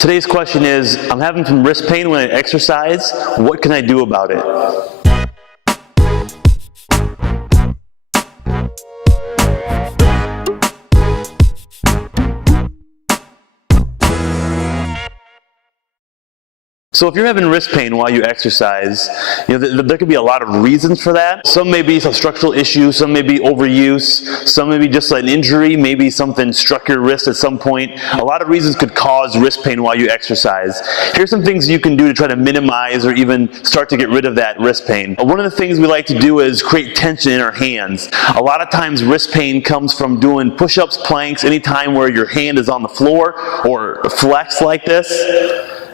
Today's question is, I'm having some wrist pain when I exercise. What can I do about it? So if you're having wrist pain while you exercise, there could be a lot of reasons for that. Some may be some structural issue, some may be overuse, some may be just an injury, maybe something struck your wrist at some point. A lot of reasons could cause wrist pain while you exercise. Here's some things you can do to try to minimize or even start to get rid of that wrist pain. One of the things we like to do is create tension in our hands. A lot of times wrist pain comes from doing push-ups, planks, anytime where your hand is on the floor or flexed like this,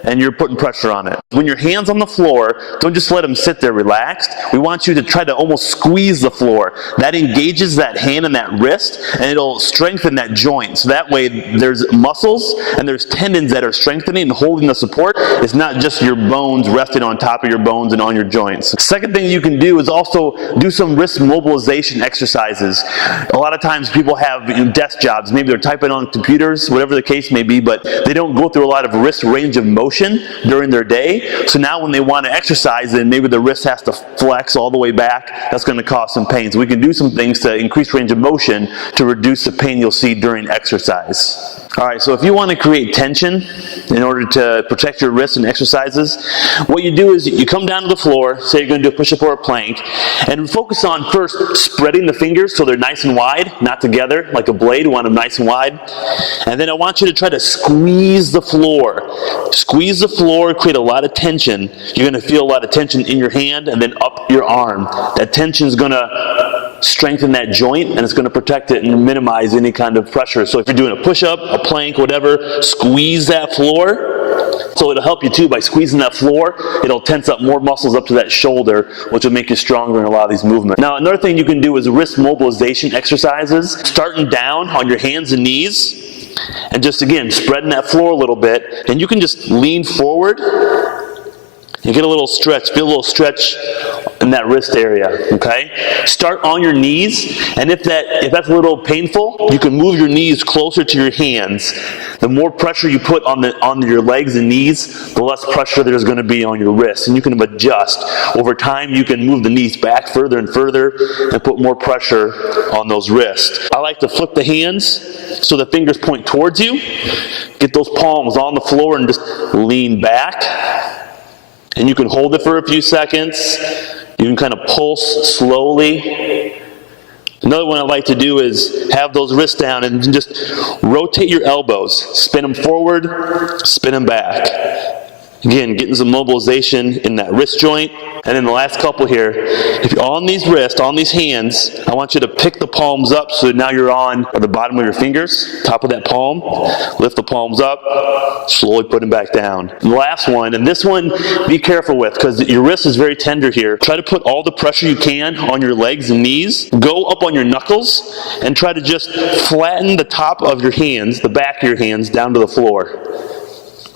and you're putting pressure on it. When your hand's on the floor, don't just let them sit there relaxed. We want you to try to almost squeeze the floor. That engages that hand and that wrist, and it'll strengthen that joint. So that way there's muscles and there's tendons that are strengthening and holding the support. It's not just your bones resting on top of your bones and on your joints. Second thing you can do is also do some wrist mobilization exercises. A lot of times people have desk jobs. Maybe they're typing on computers, whatever the case may be, but they don't go through a lot of wrist range of motion during their day. So now when they want to exercise, then maybe the wrist has to flex all the way back. That's going to cause some pain. So we can do some things to increase range of motion to reduce the pain you'll see during exercise. All right, so if you want to create tension in order to protect your wrists in exercises, what you do is you come down to the floor, say you're going to do a push-up or a plank, and focus on first spreading the fingers so they're nice and wide, not together like a blade. We want them nice and wide. And then I want you to try to squeeze the floor. Squeeze the floor, create a lot of tension. You're going to feel a lot of tension in your hand and then up your arm. That tension is going to strengthen that joint, and it's going to protect it and minimize any kind of pressure. So if you're doing a push-up, a plank, whatever, squeeze that floor. So it'll help you too by squeezing that floor. It'll tense up more muscles up to that shoulder, which will make you stronger in a lot of these movements. Now another thing you can do is wrist mobilization exercises, starting down on your hands and knees, and just again spreading that floor a little bit, and you can just lean forward and get a little stretch, feel a little stretch in that wrist area, okay? Start on your knees, and if that's a little painful, you can move your knees closer to your hands. The more pressure you put on your legs and knees, the less pressure there's going to be on your wrists, and you can adjust. Over time, you can move the knees back further and further and put more pressure on those wrists. I like to flip the hands so the fingers point towards you. Get those palms on the floor and just lean back. And you can hold it for a few seconds. You can kind of pulse slowly. Another one I like to do is have those wrists down and just rotate your elbows. Spin them forward, spin them back. Again, getting some mobilization in that wrist joint. And then the last couple here, if you're on these wrists, on these hands, I want you to pick the palms up so now you're on the bottom of your fingers, top of that palm. Lift the palms up, slowly put them back down. And the last one, and this one, be careful with because your wrist is very tender here. Try to put all the pressure you can on your legs and knees. Go up on your knuckles and try to just flatten the top of your hands, the back of your hands, down to the floor.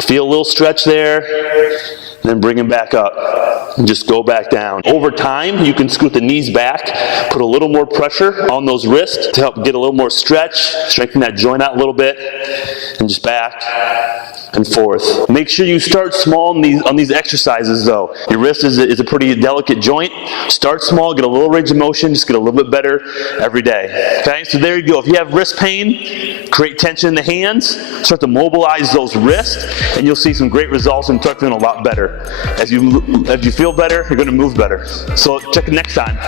Feel a little stretch there, and then bring them back up. And just go back down. Over time, you can scoot the knees back, put a little more pressure on those wrists to help get a little more stretch, strengthen that joint out a little bit, and just back and forth. Make sure you start small on these exercises though. Your wrist is a pretty delicate joint. Start small, get a little range of motion, just get a little bit better every day. Okay, so there you go. If you have wrist pain, create tension in the hands, start to mobilize those wrists, and you'll see some great results and start feeling a lot better. As you feel better, you're going to move better. So check it next time.